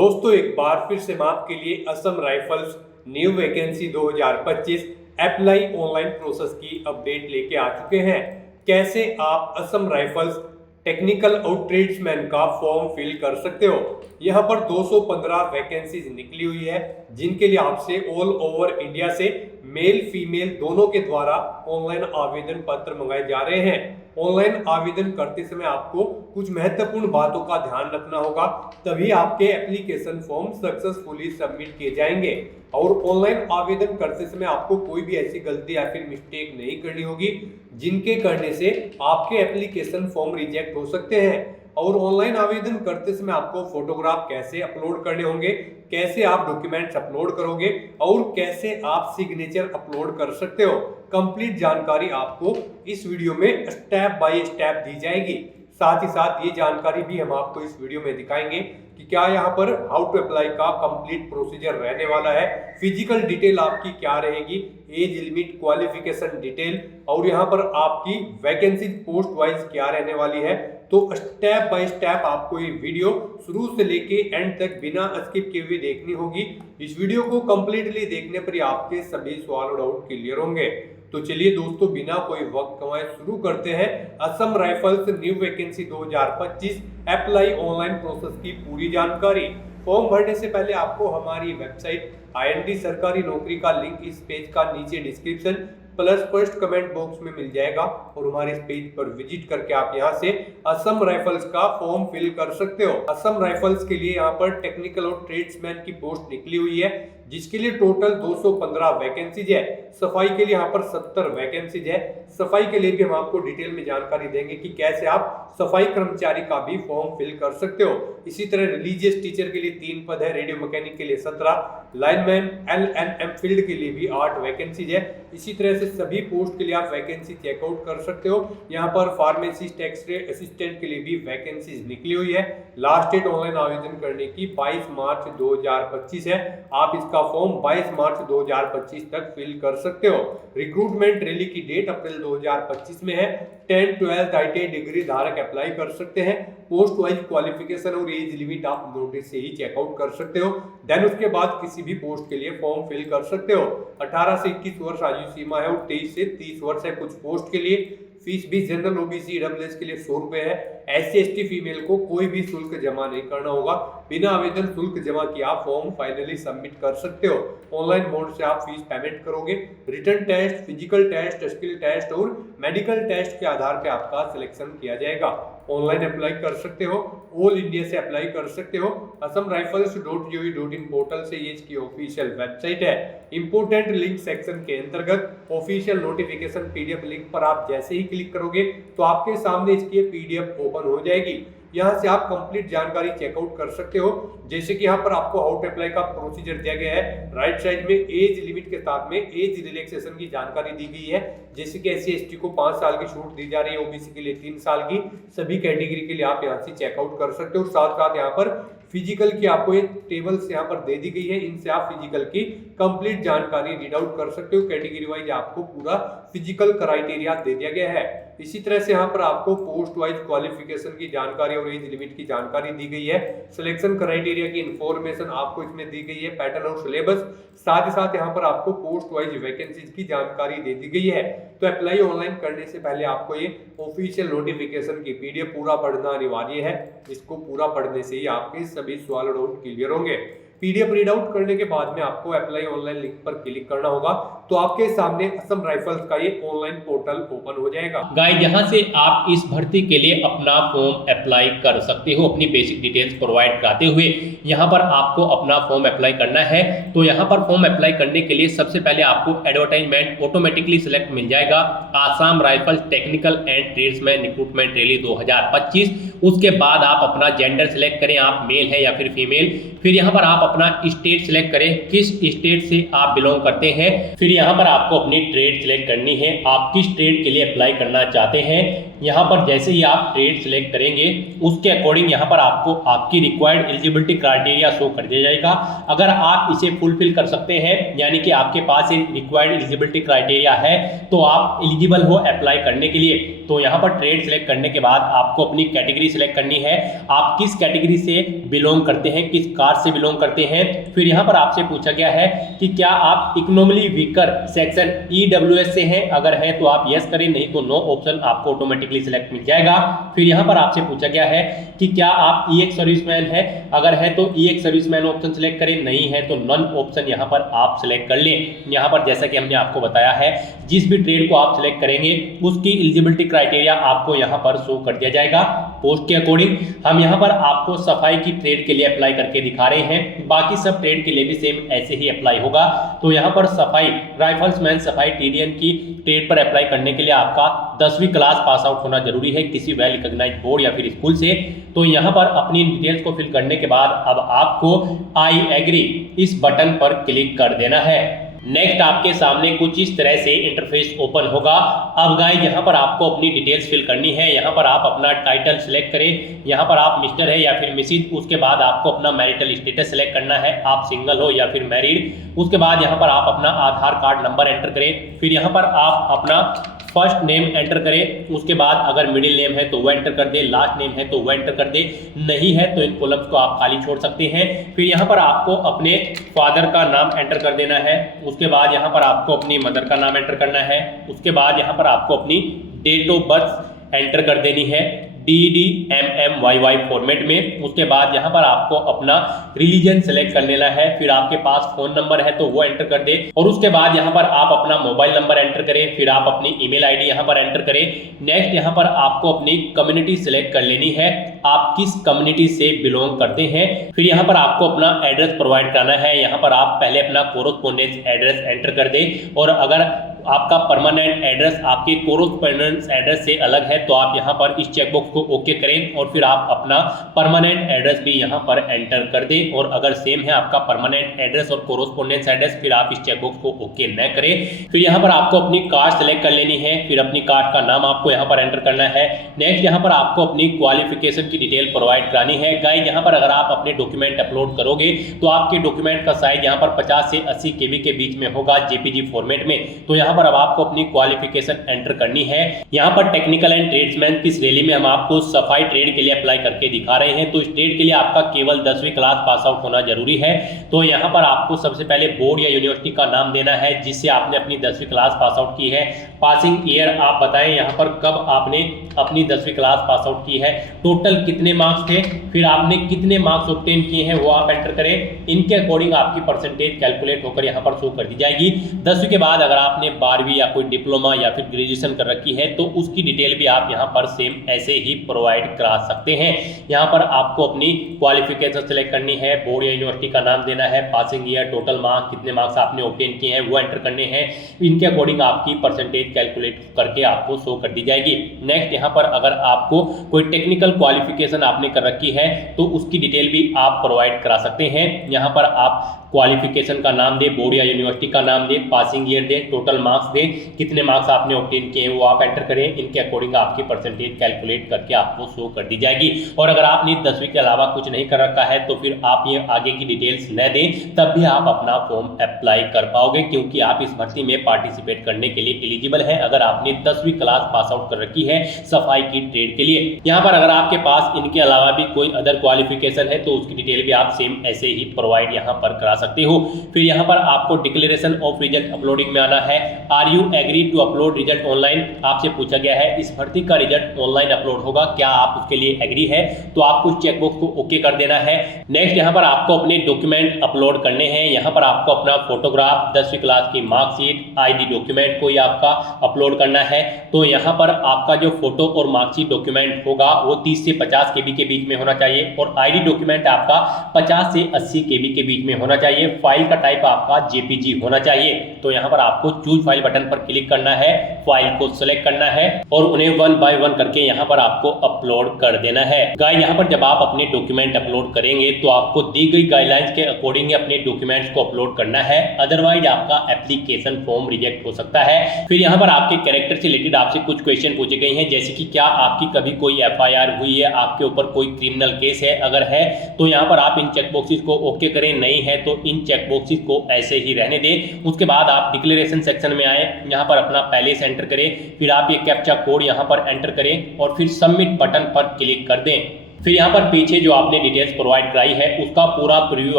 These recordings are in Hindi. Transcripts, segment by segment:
दोस्तों एक बार फिर से हम आपके लिए Assam rifles new vacancy 2025 apply online process की अपडेट लेके आ चुके हैं। कैसे आप असम राइफल्स टेक्निकल और ट्रेड्समैन का फॉर्म फिल कर सकते हो। यहाँ पर 215 वैकेंसीज निकली हुई है, जिनके लिए आपसे ऑल ओवर इंडिया से मेल फीमेल दोनों के द्वारा ऑनलाइन आवेदन पत्र मंगाए जा रहे हैं। ऑनलाइन आवेदन करते समय आपको कुछ महत्वपूर्ण बातों का ध्यान रखना होगा, तभी आपके एप्लीकेशन फॉर्म सक्सेसफुली सबमिट किए जाएंगे। और ऑनलाइन आवेदन करते समय आपको कोई भी ऐसी गलती या फिर मिस्टेक नहीं करनी होगी जिनके करने से आपके एप्लीकेशन फॉर्म रिजेक्ट हो सकते हैं। और ऑनलाइन आवेदन करते समय आपको फोटोग्राफ कैसे अपलोड करने होंगे, कैसे आप डॉक्यूमेंट्स अपलोड करोगे और कैसे आप सिग्नेचर अपलोड कर सकते हो, कंप्लीट जानकारी आपको इस वीडियो में स्टेप बाय स्टेप दी जाएगी। साथ ही साथ ये जानकारी भी हम आपको इस वीडियो में दिखाएंगे कि क्या यहाँ पर हाउ टू अप्लाई का कंप्लीट प्रोसीजर रहने वाला है, फिजिकल डिटेल आपकी क्या रहेगी, एज लिमिट, क्वालिफिकेशन डिटेल और यहाँ पर आपकी वैकेंसी पोस्ट वाइज क्या रहने वाली है। तो स्टेप बाय स्टेप आपको ये वीडियो शुरू से लेके एंड तक बिना स्किप किए हुए देखनी होगी। इस वीडियो को कंप्लीटली देखने पर ही आपके सभी सवाल और डाउट क्लियर होंगे। तो चलिए दोस्तों बिना कोई वक्त गंवाए शुरू करते हैं Assam rifles new vacancy 2025 apply online process की पूरी जानकारी। फॉर्म भरने से पहले आपको हमारी वेबसाइट IND सरकारी नौकरी का लिंक इस पेज का नीचे description plus first comment box में मिल जाएगा और हमारे इस पेज पर विजिट करके आप यहां से असम राइफल्स का फॉर्म फिल कर सकते हो। असम राइफल्स के लिए यहां पर टेक्निकल और ट्रेड्समैन की पोस्ट निकली हुई है, जिसके लिए टोटल 215 वैकेंसीज है। सफाई के लिए यहाँ पर 70 वैकेंसीज है। सफाई के लिए भी हम आपको डिटेल में जानकारी देंगे कि कैसे आप सफाई कर्मचारी का भी फॉर्म फिल कर सकते हो। इसी तरह रिलीजियस टीचर के लिए 3 पद है, रेडियो मैकेनिक के लिए 17, लाइनमैन LNM फील्ड के लिए भी 8 वैकेंसीज है। इसी तरह से सभी पोस्ट के लिए आप वैकेंसी चेकआउट कर सकते हो। यहाँ पर फार्मेसिस्ट, एक्सरे असिस्टेंट के लिए भी वैकेंसीज निकली हुई है। लास्ट डेट ऑनलाइन आवेदन करने की 22 मार्च 2025 है। आप इसका फॉर्म 22 मार्च 2025 तक फिल कर सकते हो। रिक्रूटमेंट रैली की डेट अप्रैल 2025 में है। 10, 12 ITI डिग्री धारक अप्लाई कर सकते हैं। पोस्ट वाइज क्वालिफिकेशन और एज लिमिट आप नोटिस से ही चेकआउट कर सकते हो। देन उसके बाद किसी भी पोस्ट के लिए फॉर्म फिल कर सकते हो। 18 से 21 वर्ष आयु सीमा है और 23 से 30 वर्ष है कुछ पोस्ट के लिए। फीस भी जनरल OBC EWS के लिए 100 रुपए है। SC ST फीमेल को कोई भी शुल्क जमा नहीं करना होगा। बिना आवेदन शुल्क जमा किए आप फॉर्म फाइनली सबमिट कर सकते हो। ऑनलाइन मोड से आप फीस पेमेंट करोगे। Written test, physical test, skill test और मेडिकल टेस्ट के आधार पे आपका सिलेक्शन किया जाएगा। ऑनलाइन अप्लाई कर सकते हो, ऑल इंडिया से अप्लाई कर सकते हो। असम राइफल्स.gov.in पोर्टल से ये इसकी ऑफिशियल वेबसाइट है। इंपोर्टेंट लिंक सेक्शन के अंतर्गत ऑफिशियल नोटिफिकेशन PDF लिंक पर आप जैसे ही क्लिक करोगे तो आपके सामने इसकी PDF ओपन हो जाएगी। यहाँ से आप कंप्लीट जानकारी चेकआउट कर सकते हो। जैसे कि यहाँ पर आपको हाउ टू अप्लाई का प्रोसीजर दिया गया है। राइट साइड में एज लिमिट के साथ में एज रिलैक्सेशन की जानकारी दी गई है। जैसे कि SC ST को 5 साल की छूट दी जा रही है, OBC के लिए 3 साल की। सभी कैटेगरी के लिए आप यहाँ से चेकआउट कर सकते हो। साथ साथ यहाँ पर फिजिकल की आपको एक टेबल्स यहाँ पर दे दी गई है, इनसे आप फिजिकल की कंप्लीट जानकारी रीड आउट कर सकते हो। कैटेगरी वाइज आपको पूरा फिजिकल क्राइटेरिया दे दिया गया है। इसी तरह से यहाँ पर आपको पोस्ट वाइज क्वालिफिकेशन की जानकारी और एज लिमिट की जानकारी दी गई है। सिलेक्शन क्राइटेरिया की इंफॉर्मेशन आपको इसमें दी गई है, पैटर्न और सिलेबस। साथ ही साथ यहाँ पर आपको पोस्ट वाइज वैकेंसीज की जानकारी दे दी गई है। तो अप्लाई ऑनलाइन करने से पहले आपको ये ऑफिशियल नोटिफिकेशन की PDF पूरा पढ़ना अनिवार्य है। इसको पूरा पढ़ने से ही आपके सभी सवाल और डाउट क्लियर होंगे। PDF रीड आउट करने के बाद में आपको अप्लाई ऑनलाइन लिंक पर क्लिक करना होगा, तो आपके सामने असम राइफल्स का ये ऑनलाइन पोर्टल ओपन हो जाएगा। गाइस यहाँ से आप इस भर्ती के लिए अपना फॉर्म अप्लाई कर सकते हो। अपनी बेसिक डिटेल्स प्रोवाइड कराते हुए यहाँ पर आपको अपना फॉर्म अप्लाई करना है। तो यहाँ पर फॉर्म अप्लाई करने के लिए सबसे पहले आपको एडवर्टाइजमेंट ऑटोमेटिकली सिलेक्ट मिल जाएगा, Assam rifles technical and tradesman recruitment rally 2025। उसके बाद आप अपना जेंडर सिलेक्ट करें, आप मेल है या फिर फीमेल। फिर यहाँ पर आप अपना स्टेट सिलेक्ट करें, किस स्टेट से आप बिलोंग करते हैं। फिर यहाँ पर आपको अपनी ट्रेड सिलेक्ट करनी है, आप किस ट्रेड के लिए अप्लाई करना चाहते हैं। यहाँ पर जैसे ही आप ट्रेड सिलेक्ट करेंगे उसके अकॉर्डिंग यहाँ पर आपको आपकी रिक्वायर्ड एलिजिबिलिटी क्राइटेरिया शो कर दिया जाएगा। अगर आप इसे फुलफिल कर सकते हैं यानी कि आपके पास एक रिक्वायर्ड एलिजिबिलिटी क्राइटेरिया है तो आप एलिजिबल हो अप्लाई करने के लिए। तो यहाँ पर ट्रेड सिलेक्ट करने के बाद आपको अपनी कैटेगरी सिलेक्ट करनी है, आप किस कैटेगरी से बिलोंग करते हैं, किस कास्ट से बिलोंग करते हैं। फिर यहाँ पर आपसे पूछा गया है कि क्या आप इकोनॉमिकली वीकर सेक्शन EWS से हैं, अगर है तो आप यस करें, नहीं तो नो ऑप्शन आपको ऑटोमेटिकली सिलेक्ट मिल जाएगा। फिर यहाँ पर आपसे पूछा गया है कि क्या आप EX सर्विसमैन है, अगर है तो EX सर्विसमैन ऑप्शन सिलेक्ट करें, नहीं है तो नन ऑप्शन यहाँ पर आप सिलेक्ट कर लें। यहाँ पर जैसा कि हमने आपको बताया है जिस भी ट्रेड को आप सिलेक्ट करेंगे उसकी एलिजिबिलिटी क्राइटेरिया आपको यहाँ पर शो कर दिया जाएगा पोस्ट के अकॉर्डिंग। हम यहाँ पर आपको सफाई की ट्रेड के लिए अप्लाई करके दिखा रहे हैं, बाकी सब ट्रेड के लिए भी सेम ऐसे ही अप्लाई होगा। तो यहाँ पर सफाई राइफल्समैन सफाई TDN की ट्रेड पर अप्लाई करने के लिए आपका 10वीं क्लास पास आउट होना जरूरी है किसी वेल रिकॉग्नाइज्ड बोर्ड या फिर स्कूल से। तो यहाँ पर अपनी डिटेल्स को फिल करने के बाद अब आपको आई एग्री इस बटन पर क्लिक कर देना है। नेक्स्ट आपके सामने कुछ इस तरह से इंटरफेस ओपन होगा। अब गाइस यहाँ पर आपको अपनी डिटेल्स फिल करनी है। यहाँ पर आप अपना टाइटल सिलेक्ट करें, यहाँ पर आप मिस्टर है या फिर मिसिज। उसके बाद आपको अपना मैरिटल स्टेटस सिलेक्ट करना है, आप सिंगल हो या फिर मैरिड। उसके बाद यहाँ पर आप अपना आधार कार्ड नंबर एंटर करें। फिर यहाँ पर आप अपना फर्स्ट नेम एंटर करें, उसके बाद अगर मिडिल नेम है तो वो एंटर कर दे, लास्ट नेम है तो वो एंटर कर दे, नहीं है तो इन कॉलम्स को आप खाली छोड़ सकते हैं। फिर यहाँ पर आपको अपने फादर का नाम एंटर कर देना है, उसके बाद यहाँ पर आपको अपनी मदर का नाम एंटर करना है, उसके बाद यहाँ पर आपको अपनी डेट ऑफ बर्थ एंटर कर देनी है DDMMYY फॉर्मेट में। उसके बाद यहाँ पर आपको अपना रिलीजन सेलेक्ट कर लेना है। फिर आपके पास फोन नंबर है तो वो एंटर कर दे और उसके बाद यहाँ पर आप अपना मोबाइल नंबर एंटर करें। फिर आप अपनी ईमेल आईडी यहाँ पर एंटर करें। नेक्स्ट यहाँ पर आपको अपनी कम्युनिटी सिलेक्ट कर लेनी है, आप किस कम्युनिटी से बिलोंग करते हैं। फिर यहाँ पर आपको अपना एड्रेस प्रोवाइड करना है। यहाँ पर आप पहले अपना कोरोस्पोंडेंस एड्रेस एंटर कर दें और अगर आपका परमानेंट एड्रेस आपके कोरोस्पोंडेंस एड्रेस से अलग है तो आप यहाँ पर इस चेकबॉक्स को ओके करें और फिर आप अपना परमानेंट एड्रेस भी यहाँ पर एंटर कर दें। और अगर सेम है आपका परमानेंट एड्रेस और कोरोस्पोंडेंस एड्रेस फिर आप इस चेकबॉक्स को ओके न करें। फिर यहाँ पर आपको अपनी कास्ट सेलेक्ट कर लेनी है, फिर अपनी कास्ट का नाम आपको यहाँ पर एंटर करना है। नेक्स्ट यहाँ पर आपको अपनी क्वालिफिकेशन की डिटेल प्रोवाइड करानी है। गाइस यहाँ पर अगर आप अपने डॉक्यूमेंट अपलोड करोगे तो आपके डॉक्यूमेंट का साइज यहाँ पर 50 से 80 KB के बीच में होगा JPG फॉर्मेट में। तो यहाँ पर अब आपको अपनी क्वालिफिकेशन एंटर करनी है। यहाँ पर टेक्निकल एंड ट्रेड्समैन की रैली में हम आपको सफाई ट्रेड के लिए अप्लाई करके दिखा रहे हैं। तो इस ट्रेड के लिए आपका केवल 10वीं क्लास पास आउट होना जरूरी है। तो यहाँ पर आपको सबसे पहले बोर्ड या यूनिवर्सिटी का नाम देना है जिससे आपने अपनी 10वीं क्लास पास आउट की है। पासिंग ईयर आप बताएं यहाँ पर कब आपने अपनी 10वीं क्लास पास आउट की है, टोटल कितने मार्क्स थे, फिर आपने कितने मार्क्स ऑब्टेन किए हैं वो आप एंटर करें। इनके अकॉर्डिंग आपकी परसेंटेज कैलकुलेट होकर यहाँ पर शो कर दी जाएगी। 10वीं के बाद अगर आपने 12वीं या कोई डिप्लोमा या फिर ग्रेजुएशन कर रखी है तो उसकी डिटेल भी आप यहाँ पर सेम ऐसे ही प्रोवाइड करा सकते हैं। यहाँ पर आपको अपनी क्वालिफिकेशन सेलेक्ट करनी है, बोर्ड या यूनिवर्सिटी का नाम देना है, पासिंग ईयर, टोटल मार्क्स, कितने मार्क्स आपने ऑब्टेन किए हैं वो एंटर करने हैं। इनके अकॉर्डिंग आपकी परसेंटेज कैलकुलेट करके आपको शो कर दी जाएगी। नेक्स्ट यहाँ पर अगर आपको कोई टेक्निकल क्वालिफिकेशन आपने कर रखी है तो उसकी डिटेल भी आप प्रोवाइड करा सकते हैं। यहाँ पर आप क्वालिफिकेशन का नाम दे, बोर्ड या यूनिवर्सिटी का नाम दे, पासिंग ईयर दे, टोटल मार्क्स दे, कितने मार्क्स आपने ऑब्टेन किए हैं वो आप एंटर करें। इनके अकॉर्डिंग आपकी परसेंटेज कैलकुलेट करके आपको शो कर दी जाएगी। और अगर आपने 10वीं के अलावा कुछ नहीं कर रखा है तो फिर आप ये आगे की डिटेल्स न दें, तब भी आप अपना फॉर्म अप्लाई कर पाओगे क्योंकि आप इस भर्ती में पार्टिसिपेट करने के लिए एलिजिबल हैं अगर आपने 10वीं क्लास पास आउट कर रखी है सफाई की ट्रेड के लिए। यहाँ पर अगर आपके पास इनके अलावा भी कोई अदर क्वालिफिकेशन है तो उसकी डिटेल भी आप सेम ऐसे ही प्रोवाइड यहाँ पर करा सकते हो। फिर यहाँ पर आपको डिक्लेरेशन ऑफ रिजल्ट अपलोडिंग में आना है। Are you agree to upload result online, आपसे पूछा गया है इस भर्ती का रिजल्ट ऑनलाइन अपलोड होगा, क्या आप उसके लिए एग्री है, तो आपको चेकबॉक्स को ओके कर देना है। नेक्स्ट यहाँ पर आपको अपने डॉक्यूमेंट अपलोड करने हैं। यहाँ पर आपको अपना फोटोग्राफ, 10वीं क्लास की मार्कशीट, ID डॉक्यूमेंट कोई आपका अपलोड करना है। तो यहाँ पर आपका जो फोटो और मार्कशीट डॉक्यूमेंट होगा वो 30 से 50 KB के बीच में होना चाहिए और ID डॉक्यूमेंट आपका 50 से 80 KB के बीच में होना चाहिए। फाइल का टाइप आपका JPG होना चाहिए। तो यहाँ पर आपको चूज फाइल फाइल बटन पर क्लिक करना है, फाइल को सिलेक्ट करना है और उन्हें 1 बाय 1 करके यहाँ पर आपको अपलोड कर देना है। गाइस यहाँ पर जब आप अपने डॉक्यूमेंट अपलोड करेंगे तो आपको दी गई गाइडलाइंस के अकॉर्डिंग अपने डॉक्यूमेंट्स को अपलोड करना है, अदरवाइज आपका एप्लीकेशन फॉर्म रिजेक्ट हो सकता है। फिर यहाँ पर आपके कैरेक्टर से रिलेटेड आपसे कुछ क्वेश्चन पूछे गए हैं, जैसे कि क्या आपकी कभी कोई FIR हुई है, आपके ऊपर कोई क्रिमिनल केस है, अगर है तो यहाँ पर आप इन चेक बॉक्सेस को ओके करें, नहीं है तो इन चेक बॉक्सेस को ऐसे ही रहने दें। उसके बाद आप डिक्लेरेशन सेक्शन में आए, यहाँ पर अपना पैलेस एंटर करें, फिर आप ये कैप्चा कोड यहाँ पर एंटर करें और फिर सबमिट बटन पर क्लिक कर दें। फिर यहाँ पर पीछे जो आपने डिटेल्स प्रोवाइड कराई है उसका पूरा प्रीव्यू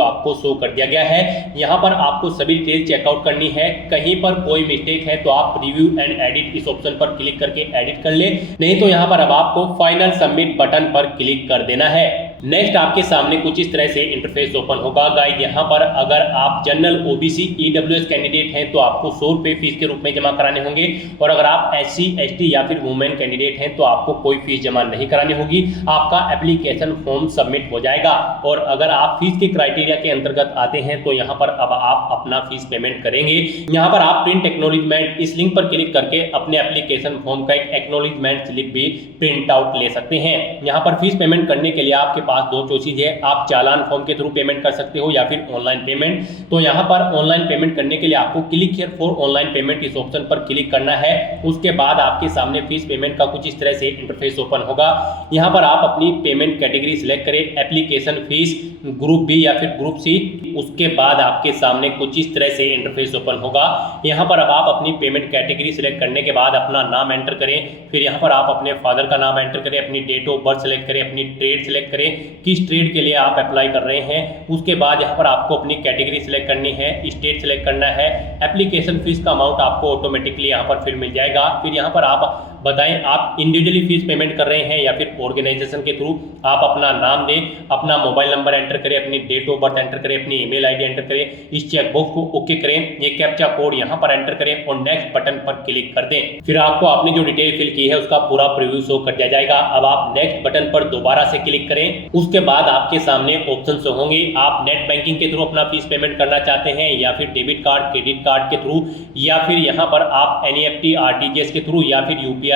आपको शो कर दिया गया है। यहाँ पर आपको सभी डिटेल्स चेकआउट करनी है, कहीं पर कोई मिस्टेक है तो आप रिव्यू एंड एडिट इस ऑप्शन पर क्लिक करके एडिट कर ले, नहीं तो यहाँ पर अब आपको फाइनल सबमिट बटन पर क्लिक कर देना है। नेक्स्ट आपके सामने कुछ इस तरह से इंटरफेस ओपन होगा। गाइस यहाँ पर अगर आप जनरल OBC EWS कैंडिडेट हैं तो आपको 100 रुपये फीस के रूप में जमा कराने होंगे, और अगर आप SC ST या फिर वुमेन कैंडिडेट हैं तो आपको कोई फीस जमा नहीं करानी होगी, आपका एप्लीकेशन फॉर्म सबमिट हो जाएगा। और अगर आप फीस के क्राइटेरिया के अंतर्गत आते हैं तो यहाँ पर अब आप अपना फीस पेमेंट करेंगे। यहाँ पर आप प्रिंट एक्नॉलेजमेंट इस लिंक पर क्लिक करके अपने एप्लीकेशन फॉर्म का एक एक्नॉलेजमेंट स्लिप भी प्रिंट आउट ले सकते हैं। यहाँ पर फीस पेमेंट करने के लिए आपके पास दो चॉइसेस है, आप चालान फॉर्म के थ्रू पेमेंट कर सकते हो या फिर ऑनलाइन पेमेंट। तो यहाँ पर ऑनलाइन पेमेंट करने के लिए आपको click here for online payment इस ऑप्शन पर क्लिक करना है। उसके बाद आपके सामने फीस पेमेंट का कुछ इस तरह से इंटरफेस ओपन होगा। यहाँ पर आप अपनी पेमेंट कैटेगरी सिलेक्ट करें, एप्लीकेशन फीस ग्रुप बी या फिर ग्रुप सी। उसके बाद आपके सामने कुछ इस तरह से इंटरफेस ओपन होगा। यहाँ पर अब आप अपनी पेमेंट कैटेगरी सिलेक्ट करने के बाद अपना नाम एंटर करें, फिर यहाँ पर आप अपने फादर का नाम एंटर करें, अपनी डेट ऑफ बर्थ सेलेक्ट करें, अपनी ट्रेड सेलेक्ट करें, किस ट्रेड के लिए आप अप्लाई कर रहे हैं। उसके बाद यहाँ पर आपको अपनी कैटेगरी सिलेक्ट करनी है, स्टेट सेलेक्ट करना है, एप्लीकेशन फीस का अमाउंट आपको ऑटोमेटिकली यहाँ पर फिर मिल जाएगा। फिर यहाँ पर आप बताएं आप इंडिविजुअली फीस पेमेंट कर रहे हैं या फिर ऑर्गेनाइजेशन के थ्रू। आप अपना नाम दें, अपना मोबाइल नंबर एंटर करें, अपनी डेट ऑफ बर्थ एंटर करें, अपनी ईमेल आईडी एंटर करें, इस चेकबॉक्स को ओके करें, ये कैप्चा कोड यहाँ पर एंटर करें और नेक्स्ट बटन पर क्लिक कर दें। फिर आपको आपने जो डिटेल फिल की है उसका पूरा प्रीव्यू शो कर दिया जाएगा। अब आप नेक्स्ट बटन पर दोबारा से क्लिक करें। उसके बाद आपके सामने ऑप्शन शो होंगे, आप नेट बैंकिंग के थ्रू अपना फीस पेमेंट करना चाहते हैं या फिर डेबिट कार्ड क्रेडिट कार्ड के थ्रू, या फिर यहाँ पर आप NEFT RTGS के थ्रू या फिर UPI।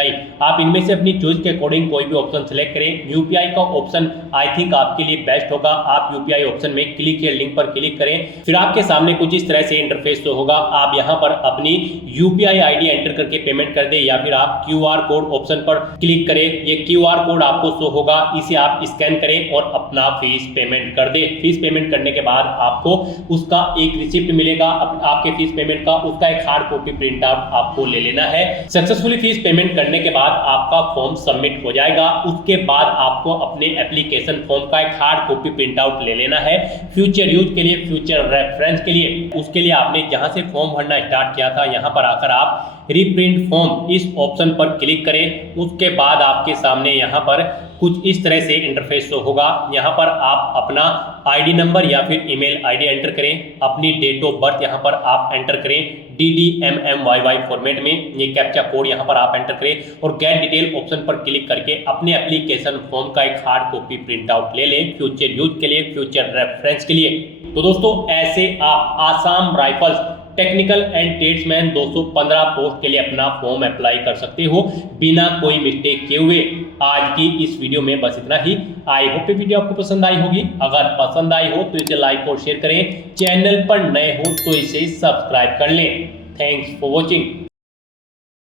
आप इनमें से अपनी चॉइस के अकॉर्डिंग कोई भी ऑप्शन सेलेक्ट करें। UPI का ऑप्शन आई थिंक आपके लिए बेस्ट होगा। आप UPI ऑप्शन में क्लिक हियर लिंक पर क्लिक करें। फिर आपके सामने कुछ इस तरह से इंटरफेस शो होगा। आप यहाँ पर अपनी UPI ID एंटर करके पेमेंट कर दे या फिर आप QR कोड ऑप्शन पर क्लिक करें। ये QR कोड आपको शो होगा, इसे आप स्कैन करें और अपना फीस पेमेंट कर दे। फीस पेमेंट करने के बाद आपको उसका एक रिसिप्ट मिलेगा आपके फीस पेमेंट का, उसका एक हार्ड कॉपी प्रिंट आउट आपको ले लेना है। सक्सेसफुली फीस पेमेंट करने के बाद आपका फॉर्म सबमिट हो जाएगा। उसके बाद आपको अपने एप्लीकेशन फॉर्म का एक हार्ड कॉपी प्रिंट आउट ले लेना है फ्यूचर यूज के लिए, फ्यूचर रेफरेंस के लिए। उसके लिए आपने जहां से फॉर्म भरना स्टार्ट किया था यहाँ पर आकर आप रीप्रिंट फॉर्म इस ऑप्शन पर क्लिक करें। उसके बाद आपके सामने यहाँ पर कुछ इस तरह से इंटरफेस शो होगा। यहाँ पर आप अपना ID नंबर या फिर ईमेल ID एंटर करें, अपनी डेट ऑफ बर्थ यहाँ पर आप एंटर करें DDMMYY फॉर्मेट में, ये कैप्चा कोड यहाँ पर आप एंटर करें और गेट डिटेल ऑप्शन पर क्लिक करके अपने एप्लीकेशन फॉर्म का एक हार्ड कॉपी प्रिंट आउट ले लें फ्यूचर यूज के लिए, फ्यूचर रेफरेंस के लिए। तो दोस्तों ऐसे आप Assam rifles technical and tradesman 215 post के लिए अपना फॉर्म अप्लाई कर सकते हो बिना कोई मिस्टेक किए हुए। आज की इस वीडियो में बस इतना ही। आई होप ये वीडियो आपको पसंद आई होगी। अगर पसंद आई हो तो इसे लाइक और शेयर करें, चैनल पर नए हो तो इसे सब्सक्राइब कर लें। Thanks for watching.